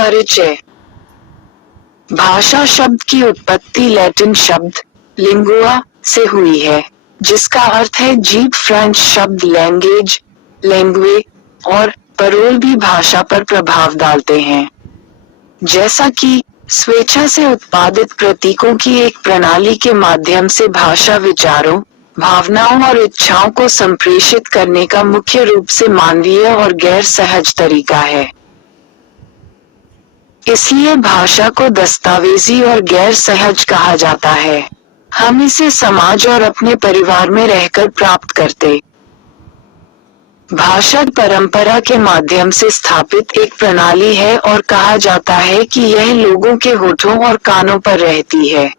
परिचय। भाषा शब्द की उत्पत्ति लैटिन शब्द लिंगुआ से हुई है, जिसका अर्थ है जीभ। फ्रेंच शब्द लैंग्वेज, लैंग्वे और परोल भी भाषा पर प्रभाव डालते हैं। जैसा कि स्वेच्छा से उत्पादित प्रतीकों की एक प्रणाली के माध्यम से भाषा विचारों, भावनाओं और इच्छाओं को संप्रेषित करने का मुख्य रूप से मानवीय और गैर सहज तरीका है। इसलिए भाषा को दस्तावेजी और गैर सहज कहा जाता है। हम इसे समाज और अपने परिवार में रहकर प्राप्त करते भाषा परंपरा के माध्यम से स्थापित एक प्रणाली है और कहा जाता है कि यह लोगों के होठों और कानों पर रहती है।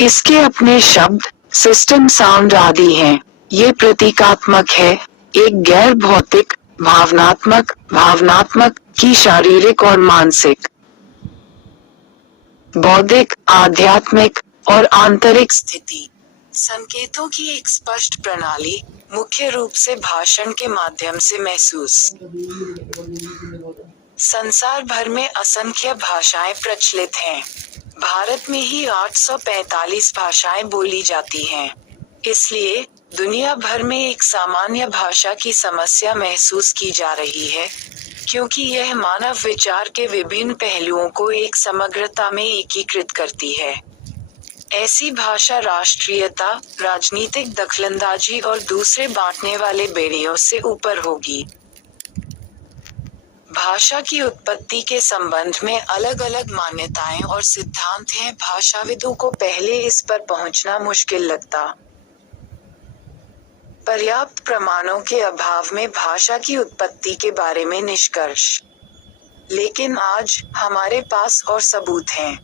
इसके अपने शब्द, सिस्टम, साउंड आदि हैं। ये प्रतीकात्मक है, एक गैर भौतिक, भावनात्मक की शारीरिक और मानसिक, बौद्धिक, आध्यात्मिक और आंतरिक स्थिति संकेतों की एक स्पष्ट प्रणाली, मुख्य रूप से भाषण के माध्यम से महसूस। संसार भर में असंख्य भाषाएं प्रचलित हैं। भारत में ही 845 भाषाएं बोली जाती हैं। इसलिए दुनिया भर में एक सामान्य भाषा की समस्या महसूस की जा रही है, क्योंकि यह मानव विचार के विभिन्न पहलुओं को एक समग्रता में एकीकृत करती है। ऐसी भाषा राष्ट्रीयता, राजनीतिक दखलंदाजी और दूसरे बांटने वाले बेड़ियों से ऊपर होगी। भाषा की उत्पत्ति के संबंध में अलग अलग मान्यताएं और सिद्धांत हैं। भाषाविदों को पहले इस पर पहुंचना मुश्किल लगता। पर्याप्त प्रमाणों के अभाव में भाषा की उत्पत्ति के बारे में निष्कर्ष। लेकिन आज हमारे पास और सबूत हैं।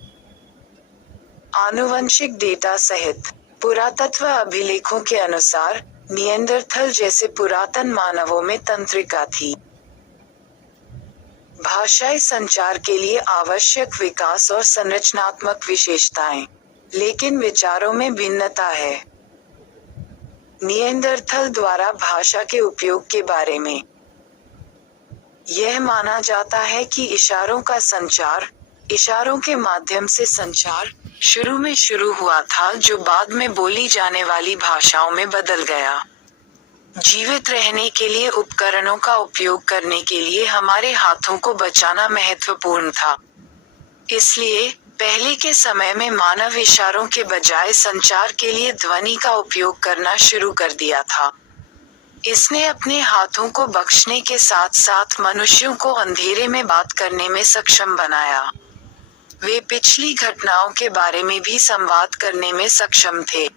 आनुवंशिक डेटा सहित पुरातत्व अभिलेखों के अनुसार निएंडरथल जैसे पुरातन मानवों में तंत्रिका थी। भाषाई संचार के लिए आवश्यक विकास और संरचनात्मक विशेषताएं, लेकिन विचारों में भिन्नता है। निएंडरथल द्वारा भाषा के उपयोग के बारे में यह माना जाता है कि इशारों का संचार, इशारों के माध्यम से संचार शुरू में शुरू हुआ था, जो बाद में बोली जाने वाली भाषाओं में बदल गया। जीवित रहने के लिए उपकरणों का उपयोग करने के लिए हमारे हाथों को बचाना महत्वपूर्ण था। इसलिए पहले के समय में मानव इशारों के बजाय संचार के लिए ध्वनि का उपयोग करना शुरू कर दिया था। इसने अपने हाथों को बख्शने के साथ साथ मनुष्यों को अंधेरे में बात करने में सक्षम बनाया। वे पिछली घटनाओं के बारे में भी संवाद करने में सक्षम थे।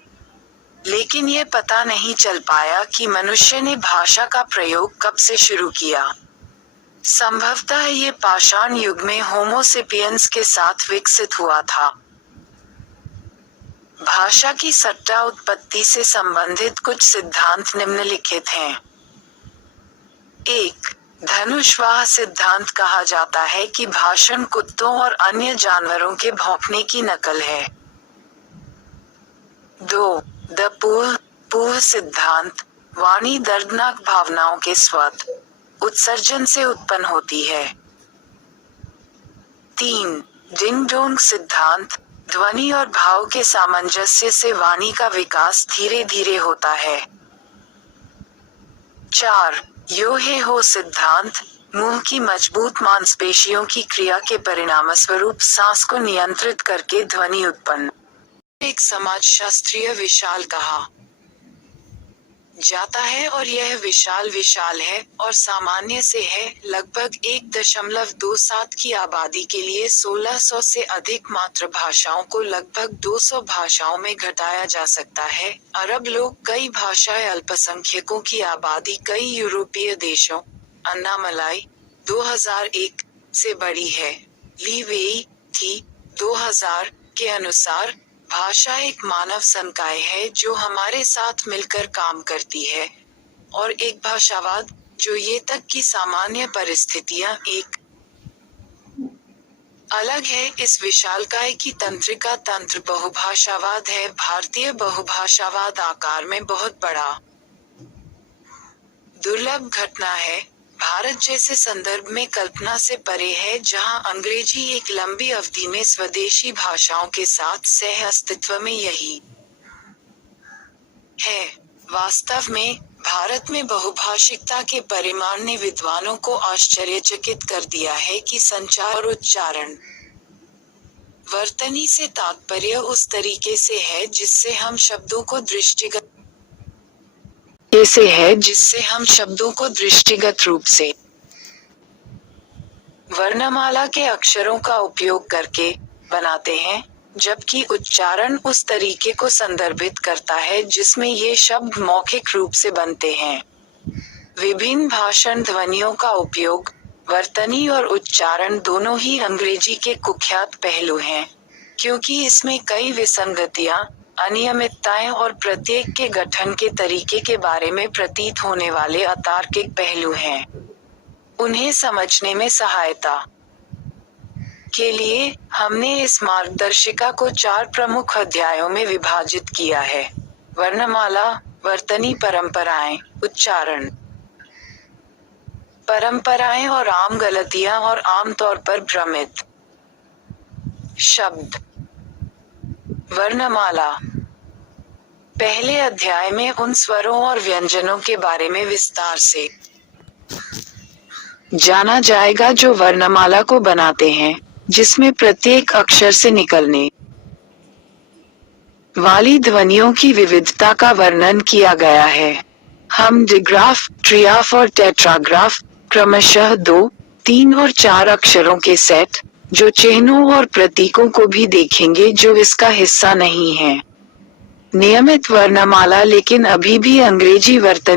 लेकिन ये पता नहीं चल पाया कि मनुष्य ने भाषा का प्रयोग कब से शुरू किया। संभवतः ये पाषाण युग में होमो सेपियंस के साथ विकसित हुआ था। भाषा की सट्टा उत्पत्ति से संबंधित कुछ सिद्धांत निम्नलिखित हैं। 1. धनुषवाह सिद्धांत कहा जाता है कि भाषण कुत्तों और अन्य जानवरों के भौंकने की नकल है। 2. द पूह सिद्धांत, वाणी दर्दनाक भावनाओं के स्वत उत्सर्जन से उत्पन्न होती है। 3. डिंग डोंग सिद्धांत, ध्वनि और भाव के सामंजस्य से वाणी का विकास धीरे धीरे होता है। 4. यो हे हो सिद्धांत, मुंह की मजबूत मांसपेशियों की क्रिया के परिणामस्वरूप सांस को नियंत्रित करके ध्वनि उत्पन्न। एक समाजशास्त्रीय विशाल कहा जाता है और यह विशाल है और सामान्य से है। लगभग 1.27 की आबादी के लिए 1600 से अधिक मातृभाषाओं को लगभग 200 भाषाओं में घटाया जा सकता है। अरब लोग कई भाषाएं, अल्पसंख्यकों की आबादी कई यूरोपीय देशों, अन्नामलाई 2001 से बड़ी है। ली वेई थी 2000 के अनुसार भाषा एक मानव संकाय है जो हमारे साथ मिलकर काम करती है, और एक भाषावाद जो ये तक कि सामान्य परिस्थितियां एक अलग है। इस विशालकाय की तंत्रिका तंत्र बहुभाषावाद है। भारतीय बहुभाषावाद आकार में बहुत बड़ा दुर्लभ घटना है। भारत जैसे संदर्भ में कल्पना से परे है, जहां अंग्रेजी एक लंबी अवधि में स्वदेशी भाषाओं के साथ सह अस्तित्व में यही है। वास्तव में, भारत में बहुभाषिकता के परिमाण ने विद्वानों को आश्चर्यचकित कर दिया है कि संचार और उच्चारण वर्तनी से तात्पर्य उस तरीके से है जिससे हम शब्दों को दृष्टिगत रूप से वर्णमाला के अक्षरों का उपयोग करके बनाते हैं, जबकि उच्चारण उस तरीके को संदर्भित करता है जिसमें ये शब्द मौखिक रूप से बनते हैं। विभिन्न भाषण ध्वनियों का उपयोग, वर्तनी और उच्चारण दोनों ही अंग्रेजी के कुख्यात पहलू हैं, क्योंकि इसमें कई विसंगतियां, अनियमितताएं और प्रत्येक के गठन के तरीके के बारे में प्रतीत होने वाले अतार्किक पहलू हैं। उन्हें समझने में सहायता के लिए हमने इस मार्गदर्शिका को 4 प्रमुख अध्यायों में विभाजित किया है: वर्णमाला, वर्तनी परंपराएं, उच्चारण परंपराएं और आम गलतियां और आमतौर पर भ्रमित शब्द। वर्णमाला। पहले अध्याय में उन स्वरों और व्यंजनों के बारे में विस्तार से जाना जाएगा जो वर्णमाला को बनाते हैं, जिसमें प्रत्येक अक्षर से निकलने वाली ध्वनियों की विविधता का वर्णन किया गया है। हम डिग्राफ, ट्रियाफ और टेट्राग्राफ, क्रमशः 2, 3 और 4 अक्षरों के सेट, जो चिन्हों और प्रतीकों को भी देखेंगे जो इसका हिस्सा नहीं है। नियमित वर्णमाला लेकिन अभी भी अंग्रेजी वर्तनी